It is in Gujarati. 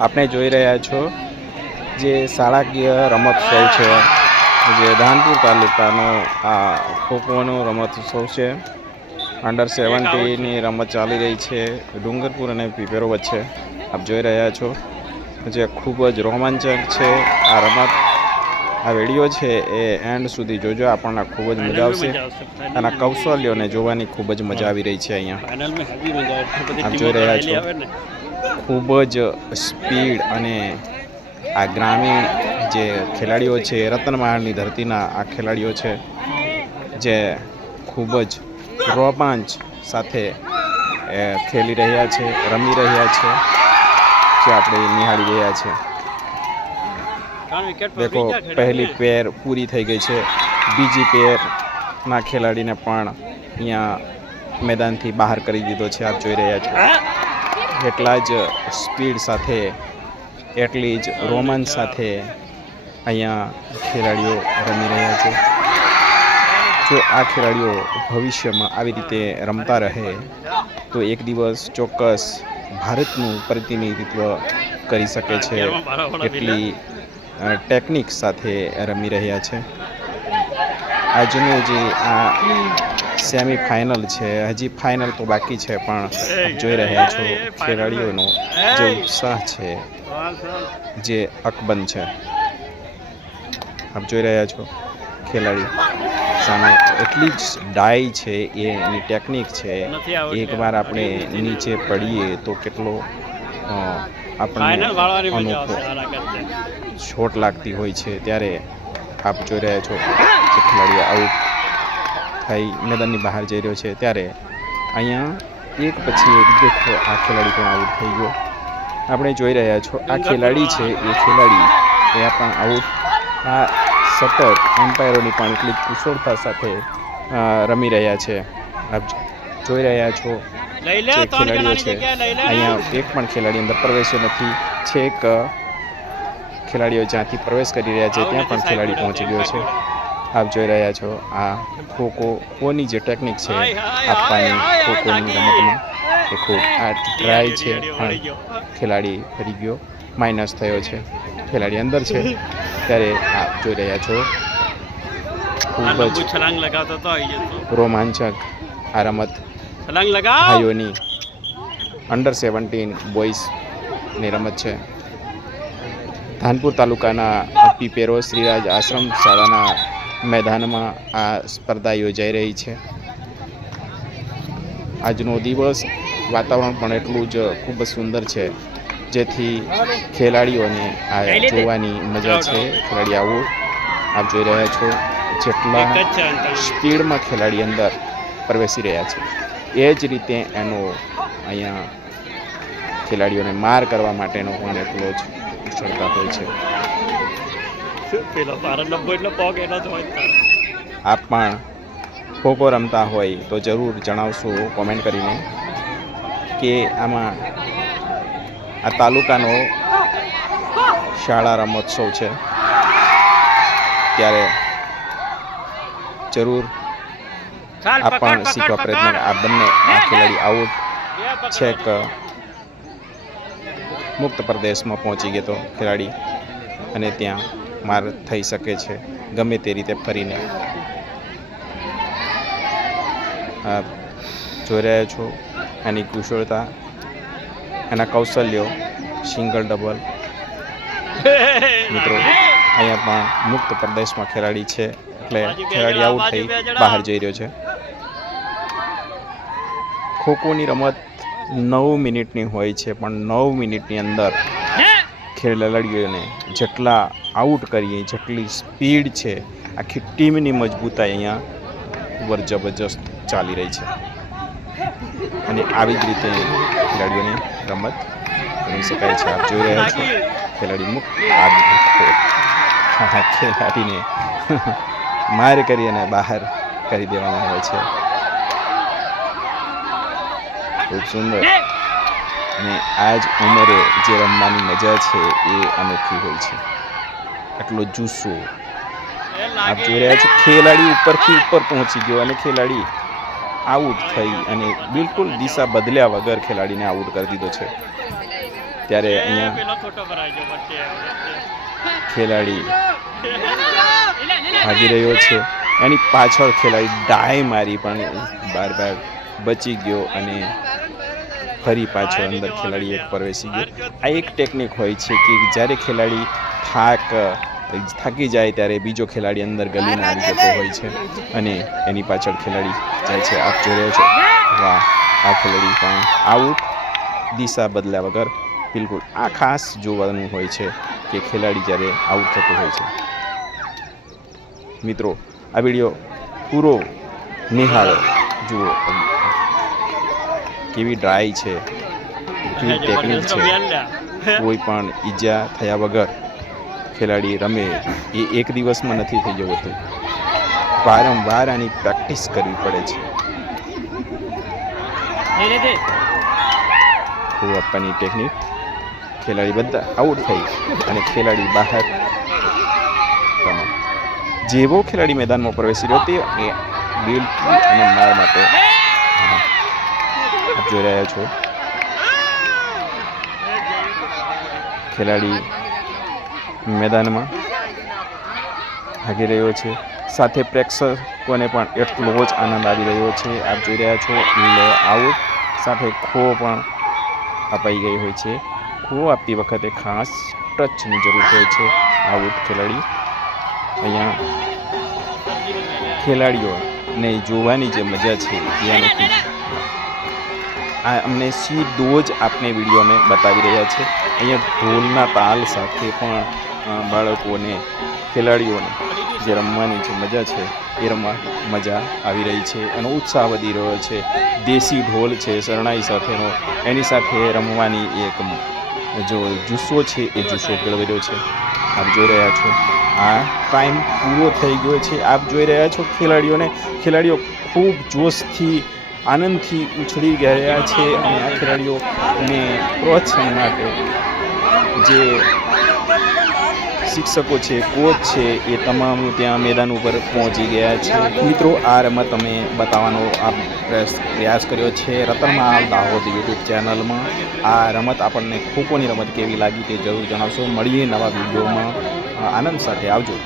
આપણે જોઈ રહ્યા છો જે શાળાકીય રમતોત્સવ છે જે ધાનપુર તાલુકાનો આ ખોખોનો રમતોત્સવ છે. અંડર સેવન્ટીની રમત ચાલી રહી છે ડુંગરપુર અને પીપેરો વચ્ચે. આપ જોઈ રહ્યા છો જે ખૂબ જ રોમાંચક છે આ રમત. આ વીડિયો છે એ એન્ડ સુધી જોજો આપણને ખૂબ જ મજા આવશે. અને કૌશલ્યોને જોવાની ખૂબ જ મજા આવી રહી છે અહીંયા. આપ જોઈ રહ્યા છો. ખૂબ જ સ્પીડ અને આ ગ્રામીણ જે ખેલાડીઓ છે રતનમહાલની ધરતીના આ ખેલાડીઓ છે, જે ખૂબ જ રોમાંચ સાથે ખેલી રહ્યા છે, રમી રહ્યા છે, જે આપણે નિહાળી રહ્યા છે. દેખો, પહેલી પેર પૂરી થઈ ગઈ છે. બીજી પેરના ખેલાડીને પણ અહીંયા મેદાનથી બહાર કરી દીધો છે. આપ જોઈ રહ્યા છો. એટલા જ સ્પીડ સાથે, એટલી જ રોમાંચ સાથે અહીંયા ખેલાડીઓ રમી રહ્યા છે. જો આ ખેલાડીઓ ભવિષ્યમાં આવી રીતે રમતા રહે, તો એક દિવસ ચોક્કસ ભારતનું પ્રતિનિધિત્વ કરી શકે છે એટલી ટેકનિક સાથે રમી રહ્યા છે. આજનો જે આ સેમી ફાઇનલ છે. હજી ફાઇનલ તો બાકી છે પણ જોઈ રહ્યા છો ખેલાડીઓનો જે ઉત્સાહ છે જે અકબંધ છે. આપ જોઈ રહ્યા છો ખેલાડી. સામે એટલી જ ડાય છે એ એની ટેકનિક છે. એકવાર આપણે નીચે પડીએ તો કેટલો આપણને છોટ લાગતી હોય છે. ત્યારે આપ જોઈ રહ્યા છો ખેલાડી આઉટ થઈ મેદાનની બહાર જઈ રહ્યો છે ત્યારે અહીંયા એક પછી એક દેખો આ ખેલાડી પણ આઉટ થઈ ગયો. આપણે જોઈ રહ્યા છો આ ખેલાડી છે એ ખેલાડી એ પણ આઉટ આ સતત એમ્પાયરોની પણ એટલી કુશળતા સાથે રમી રહ્યા છે. આપ જોઈ રહ્યા છો જે ખેલાડીઓ છે. અહીંયા એક પણ ખેલાડી અંદર પ્રવેશ્યો નથી. છેક ખેલાડીઓ જ્યાંથી પ્રવેશ કરી રહ્યા છે ત્યાં પણ ખેલાડી પહોંચી ગયો છે. આપ જોઈ રહ્યા છો આ ખોખોની જે ટેકનિક છે આપવાની ખોખોની રમતમાં. એ ખૂબ આ ટ્રાય છે પણ ખેલાડી ફરી ગયો. માઇનસ થયો છે. ખેલાડી અંદર છે. ત્યારે આપ જોઈ રહ્યા છો. ખૂબ જ રોમાંચક આ રમત ભાઈઓની. અંડર સેવન્ટીન બોયઝની રમત છે. ધાનપુર તાલુકાના પીપેરો શ્રીરાજ આશ્રમ શાળાના મેદાનમાં આ સ્પર્ધા યોજાઈ રહી છે. આજનો દિવસ વાતાવરણ પણ એટલું જ ખૂબ જ સુંદર છે જેથી ખેલાડીઓને આ જોવાની મજા છે. ખેલાડી આવું આપ જોઈ રહ્યા છો જેટલા સ્પીડમાં ખેલાડી અંદર પ્રવેશી રહ્યા છે. એ જ રીતે એનો અહીંયા ખેલાડીઓને માર કરવા માટેનો પણ એટલો જ કુશળતા હોય છે. પેલો? તારો નબ્બો એટલો પગ એનો જ હોય આપ પણ ખોખો રમતા હોય તો જરૂર જણાવશો કોમેન્ટ કરીને કે આમાં આ તાલુકાનો શાળા રમોત્સવ છે. ત્યારે જરૂર આપ આ પણ શીખવા પ્રયત્ન આ બંને આ ખેલાડી આઉટ છેક મુક્ત પ્રદેશમાં પહોંચી ગયો તો ખેલાડી. અને ત્યાં માર થઈ શકે છે. ગમે તે રીતે ફરીને. આપ જોઈ રહ્યા છો એની કુશળતા, એના કૌશલ્યો, સિંગલ ડબલ. મિત્રો, અહીંયા પણ મુક્ત પ્રદેશમાં ખેલાડી છે. એટલે ખેલાડી આઉટ થઈ બહાર જઈ રહ્યો છે. ખોખોની રમત નવ મિનિટની હોય છે, પણ નવ મિનિટની અંદર ખેલાડીઓને જેટલા આઉટ કરીએ, જેટલી સ્પીડ છે, આખી ટીમની મજબૂતાઈ અહીંયા ઉપર જબરજસ્ત ચાલી રહી છે. અને આવી જ રીતે ખેલાડીઓની રમત રમી શકાય છે. આપ જોઈ રહ્યા છો, ખેલાડી મુક્ત આ ખેલાડીને માર કરી અને બહાર કરી દેવામાં આવે છે. ખૂબ સુંદર. અને આ જ ઉંમરે જે રમવાની મજા છે એ અનોખી હોય છે. આટલો જુસ્સો. આપ જોઈ રહ્યા છો, ખેલાડી ઉપરથી ઉપર પહોંચી ગયો અને ખેલાડી આઉટ થઈ અને બિલકુલ દિશા બદલ્યા વગર ખેલાડીને આઉટ કરી દીધો છે. ત્યારે અહીંયા. ખેલાડી ભાગી રહ્યો છે. એની પાછળ ખેલાડી ડાય મારી પણ બાર બાર બચી ગયો અને ફરી પાછો અંદર ખેલાડી એક પ્રવેશી ગયો. આ એક ટેકનિક હોય છે કે જ્યારે ખેલાડી થાક, થાકી જાય ત્યારે બીજો ખેલાડી અંદર ગલીને આવી જતો હોય છે અને એની પાછળ ખેલાડી જાય છે. આપ જોઈ રહ્યો છો. વાહ, આ ખેલાડી પણ આઉટ. દિશા બદલ્યા વગર બિલકુલ આ ખાસ જોવાનું હોય છે કે ખેલાડી જ્યારે આઉટ થતો હોય છે. મિત્રો, આ વીડિયો પૂરો નિહાળો. જુઓ. કેવી ડ્રાય છે કેવી ટેકનિક છે કોઈ પણ ઈજા થયા વગર ખેલાડી રમે એ એક દિવસમાં નથી થઈ જતું વારંવાર આની પ્રેક્ટિસ કરવી પડે છે. ખૂબ આપવાની ટેકનિક ખેલાડી બધા આઉટ થઈ અને ખેલાડી બહાર જેવો ખેલાડી મેદાનમાં પ્રવેશી રહ્યો તે બિલ બિલકુલ અને માર માટે જોઈ રહ્યા છો. ખેલાડી મેદાનમાં ભાગી રહ્યો છે. સાથે પ્રેક્ષકોને પણ એટલો જ આનંદ આવી રહ્યો છે. આપ જોઈ રહ્યા છો, લે આઉટ. સાથે ખો પણ અપાઈ ગઈ હોય છે. ખો આપતી વખતે ખાસ ટચની જરૂર હોય છે. આઉટ ખેલાડી. અહીંયા ખેલાડીઓને જોવાની જે મજા છે, ત્યાં છે આ અમને સીધો જ આપને વિડીયોને બતાવી રહ્યા છે. અહીંયા ઢોલના તાલ સાથે પણ બાળકોને, ખેલાડીઓને જે રમવાની જે મજા છે, એ રમવા મજા આવી રહી છે એનો ઉત્સાહ વધી રહ્યો છે. દેશી ઢોલ છે, શરણાઈ સાથેનો, એની સાથે રમવાની એક જો જુસ્સો છે, એ જુસ્સો કેળવી રહ્યો છે. આપ જોઈ રહ્યા છો. આ ટાઈમ પૂરો થઈ ગયો છે. આપ જોઈ રહ્યા છો ખેલાડીઓને. ખેલાડીઓ ખૂબ જોશથી આનંદથી ઉછળી રહ્યા છે અને આ ખેલાડીઓને પ્રોત્સાહન માટે જે શિક્ષકો છે કોચ છે, એ તમામ ત્યાં મેદાન ઉપર પહોંચી ગયા છે. મિત્રો, આ રમત અમે બતાવવાનો આ પ્રયાસ કર્યો છે રતનમાલ દાહોદ યુટ્યુબ ચેનલમાં. આ રમત આપણને ખોખોની રમત કેવી લાગી તે જરૂર જણાવશો. મળીએ નવા વિડીયોમાં. આનંદ સાથે આવજો.